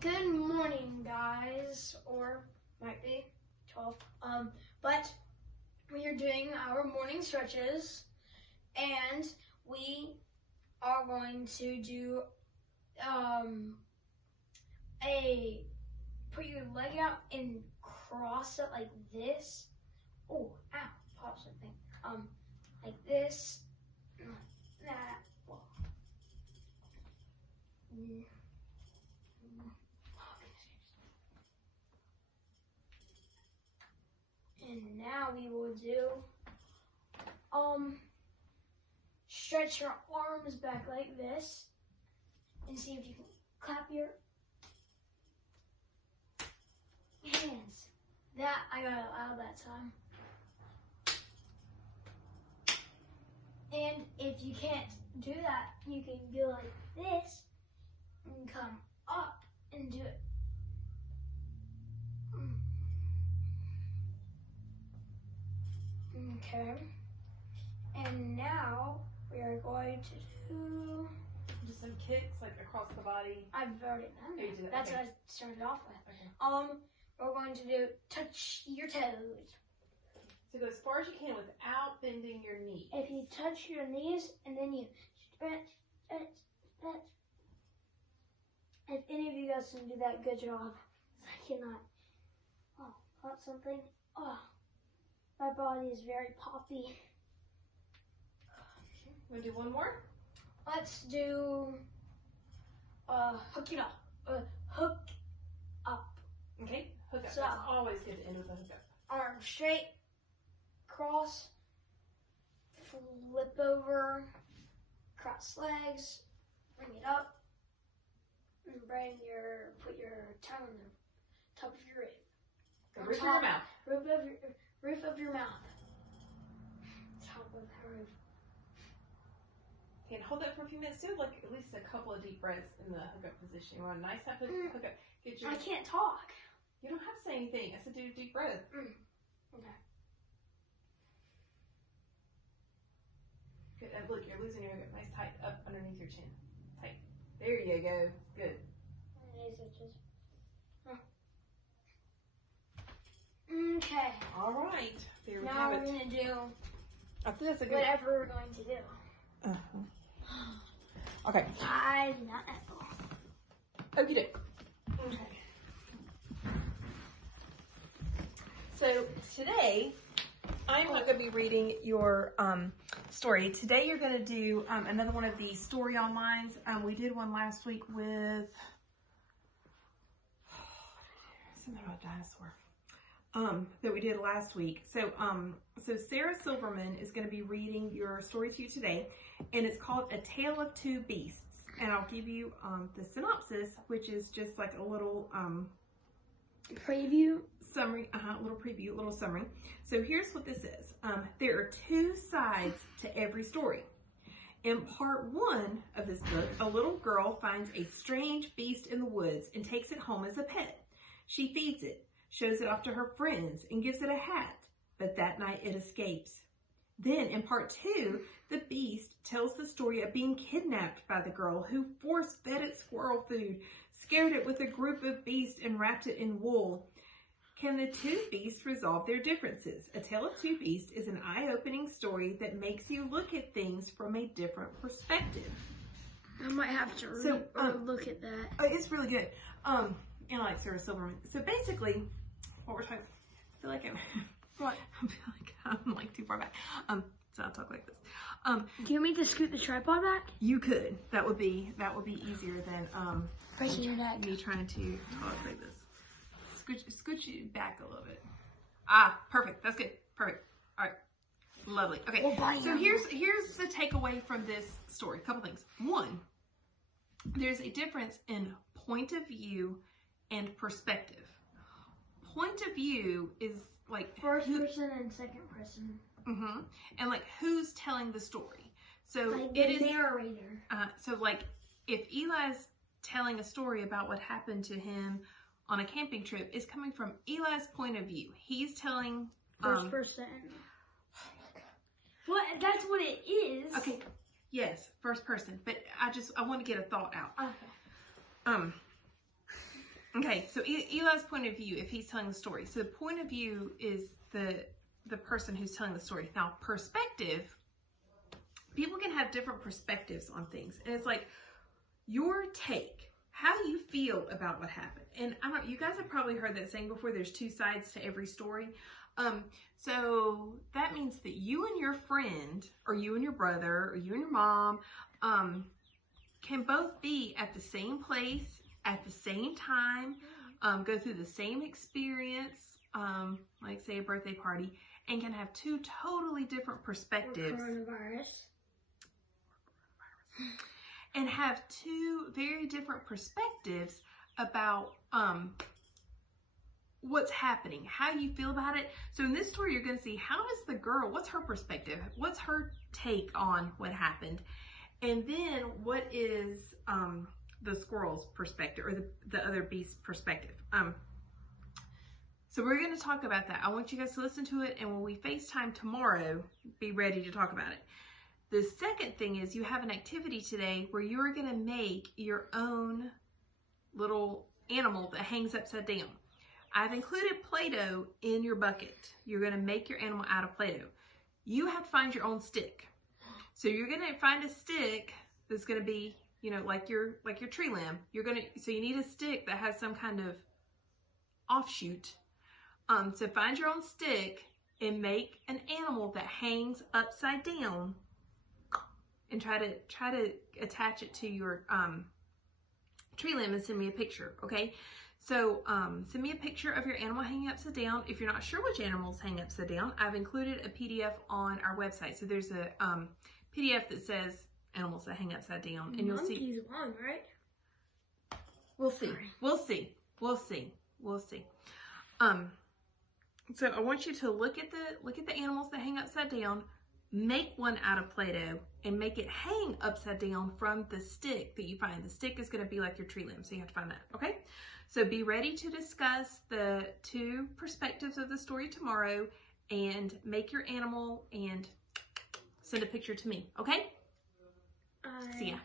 Good morning, guys, or might be 12. But we are doing our morning stretches, and we are going to do put your leg out and cross it like this. Oh, ow, pop something. Like this, that. Well. And now we will do, stretch your arms back like this, and see if you can clap your hands. That, I got it loud that time. And if you can't do that, you can go like this, and come up and do it. Okay, and now we are going to do just some kicks like across the body. I've already done that. Oh, That's okay. what I started off with. Okay. We're going to do touch your toes. So go as far as you can without bending your knees. If you touch your knees and then you stretch, stretch, stretch. If any of you guys can do that, good job. I cannot. Oh, got something. Oh. My body is very poppy. We'll do one more. Let's do hook it up. Hook up. Okay, hook up. So, that's always good to end with a hook up. Arms straight, cross, flip over, cross legs, bring it up, and put your tongue on the top of your rib. The roof of your mouth. Roof of your mouth. Top of the roof. Okay, and hold that for a few minutes. Do like at least a couple of deep breaths in the hook up position. You want a nice hook up. Get your. I can't talk. You don't have to say anything. I said do a deep breath. Okay. Good. And look, you're losing your hook up. Nice tight up underneath your chin. Tight. There you go. Good. Okay. All right. There we now have we're it. going to do I think that's a good. whatever we're going to do. Okay. I do not know. Okie doke. Okay. So today, I'm not going to be reading your story. Today you're going to do another one of these story onlines. We did one last week with something about a dinosaur that we did last week. So Sarah Silverman is going to be reading your story to you today, and it's called A Tale of Two Beasts. And I'll give you the synopsis, which is just like a little Preview. summary, little summary. So here's what this is. There are two sides to every story. In part one of this book, a little girl finds a strange beast in the woods and takes it home as a pet. She feeds it, shows it off to her friends, and gives it a hat. But that night it escapes. Then in part two, the beast tells the story of being kidnapped by the girl who force-fed it squirrel food, scared it with a group of beasts, and wrapped it in wool. Can the two beasts resolve their differences? A Tale of Two Beasts is an eye-opening story that makes you look at things from a different perspective. I might have to look at that. It's really good. And I like Sarah Silverman. So basically, what we're talking, I feel like I'm like too far back. So I'll talk like this. Do you want me to scoot the tripod back? You could. That would be easier than breaking your neck. Me trying to talk like this. Scooch you back a little bit. Ah, perfect. That's good. Perfect. All right. Lovely. Okay. So here's the takeaway from this story. A couple things. One, there's a difference in point of view and perspective. Point of view is like first person and second person. And like who's telling the story. So like it is narrator. So like if Eli's telling a story about what happened to him on a camping trip, is coming from Eli's point of view. He's telling first person. Well, that's what it is. Okay. Yes, first person. But I want to get a thought out. Okay. Okay, so Eli's point of view, if he's telling the story. So the point of view is the person who's telling the story. Now, perspective, people can have different perspectives on things. And it's like your take, how you feel about what happened. And I don't know, you guys have probably heard that saying before, there's two sides to every story. So that means that you and your friend, or you and your brother, or you and your mom, can both be at the same place at the same time, go through the same experience, like say a birthday party, and can have two totally different perspectives. Or coronavirus. And have two very different perspectives about what's happening, how you feel about it. So in this story, you're going to see how does the girl, what's her perspective? What's her take on what happened? And then what is the squirrel's perspective, or the other beast's perspective? So we're going to talk about that. I want you guys to listen to it, and when we FaceTime tomorrow, be ready to talk about it. The second thing is you have an activity today where you're going to make your own little animal that hangs upside down. I've included Play-Doh in your bucket. You're going to make your animal out of Play-Doh. You have to find your own stick. So you're going to find a stick that's going to be, you know, like your tree limb. So you need a stick that has some kind of offshoot. So find your own stick and make an animal that hangs upside down, and try to attach it to your tree limb and send me a picture, okay? So send me a picture of your animal hanging upside down. If you're not sure which animals hang upside down, I've included a PDF on our website. So there's a PDF that says animals that hang upside down, and you'll see. Monkey's one, right? We'll see. Sorry. We'll see. We'll see. We'll see. So I want you to look at the animals that hang upside down. Make one out of Play-Doh and make it hang upside down from the stick that you find. The stick is going to be like your tree limb, so you have to find that, okay? So be ready to discuss the two perspectives of the story tomorrow, and make your animal and send a picture to me, okay? See ya.